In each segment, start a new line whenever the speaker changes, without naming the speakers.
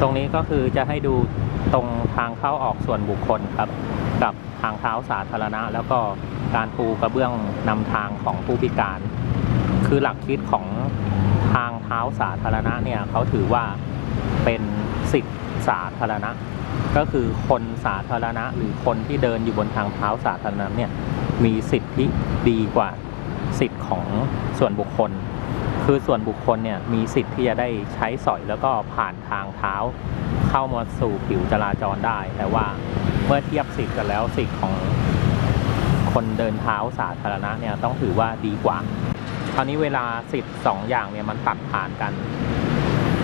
ตรงนี้ก็คือจะให้ดูตรงทางเข้าออกส่วนบุคคลครับ กับทางเท้าสาธารณะ แล้วก็การปูกระเบื้องนำทางของผู้พิการ คือหลักคิดของทางเท้าสาธารณะเนี่ยเขาถือว่าเป็นสิทธิสาธารณะ ก็คือคนสาธารณะหรือคนที่เดินอยู่บนทางเท้าสาธารณะเนี่ยมีสิทธิดีกว่า สิทธิ์ของส่วนบุคคล คือส่วนบุคคลเนี่ยมีสิทธิ์ที่จะได้ใช้สอยแล้วก็ผ่านทางเท้า เข้ามาสู่ผิวจราจรได้ แต่ว่าเมื่อเทียบสิทธิ์กันแล้วสิทธิ์ของคนเดินเท้าสาธารณะเนี่ยต้องถือว่าดีกว่าคราวนี้เวลาสิทธิ์สองอย่างเนี่ยมันตัดผ่านกัน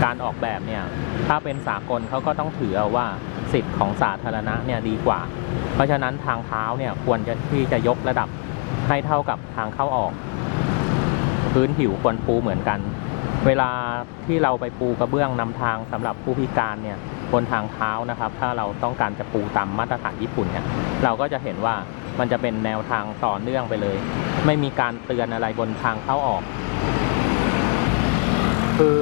การออกแบบเนี่ยถ้าเป็นสากลเขาก็ต้องถือเอาว่าสิทธิ์ของสาธารณะเนี่ยดีกว่า เพราะฉะนั้นทางเท้าเนี่ยควรจะที่จะยกระดับ ให้เท่ากับทางเข้าออก พื้นผิวควรปูเหมือนกัน เวลาที่เราไปปูกระเบื้องนำทางสำหรับผู้พิการเนี่ยบนทางเท้านะครับ ถ้าเราต้องการจะปูตามมาตรฐานญี่ปุ่นเนี่ยเราก็จะเห็นว่ามันจะเป็นแนวทางต่อเนื่องไปเลย ไม่มีการเตือนอะไรบนทางเข้าออก คือ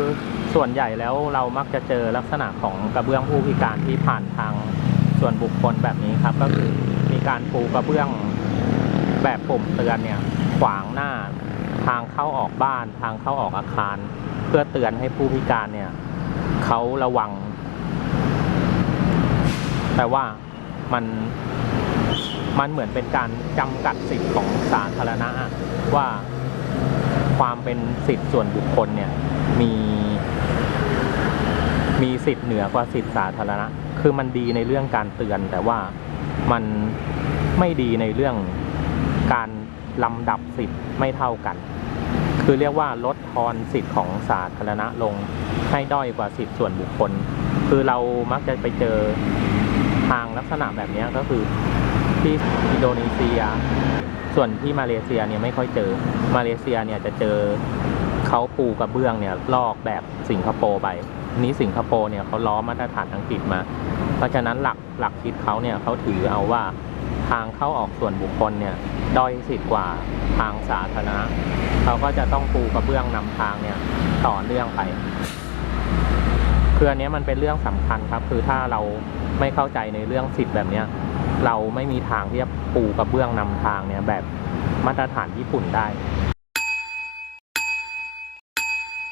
ส่วนใหญ่แล้วเรามักจะเจอลักษณะของกระเบื้องผู้พิการที่ผ่านทางส่วนบุคคลแบบนี้ครับ ก็คือมีการปูกระเบื้อง แบบปุ่มเตือนเนี่ยขวางหน้าทางเข้าออกบ้านทางเข้าออกอาคาร เพื่อเตือนให้ผู้พิการเนี่ยเขาระวัง แต่ว่ามันมันเหมือนเป็นการจำกัดสิทธิ์ของสาธารณะว่าความเป็นสิทธิ์ส่วนบุคคลเนี่ยมีมีสิทธิ์เหนือกว่าสิทธิ์สาธารณะ คือมันดีในเรื่องการเตือน แต่ว่ามันไม่ดีในเรื่อง การลำดับสิทธิ์ไม่เท่ากัน คือเรียกว่าลดทอนสิทธิ์ของสาธารณะลงให้ด้อยกว่าสิทธิ์ส่วนบุคคล คือเรามักจะไปเจอทางลักษณะแบบนี้ก็คือที่อินโดนีเซีย ส่วนที่มาเลเซียเนี่ยไม่ค่อยเจอ มาเลเซียเนี่ยจะเจอเขาปูกระเบื้องเนี่ยลอกแบบสิงคโปร์ไปนี้สิงคโปร์เนี่ยเขาล้อมาตรฐานอังกฤษมา เพราะฉะนั้นหลักหลักคิดเขาเนี่ยเขาถือเอาว่า ทางเข้าออกส่วนบุคคลเนี่ยด้อยสิทธิ์กว่าทางสาธารณะเขาก็จะต้องปูกระเบื้องนำทางเนี่ยต่อเนื่องไปคืออันนี้มันเป็นเรื่องสำคัญครับ คือถ้าเราไม่เข้าใจในเรื่องสิทธิ์แบบเนี้ยเราไม่มีทางที่จะปูกระเบื้องนำทางเนี่ยแบบมาตรฐานญี่ปุ่นได้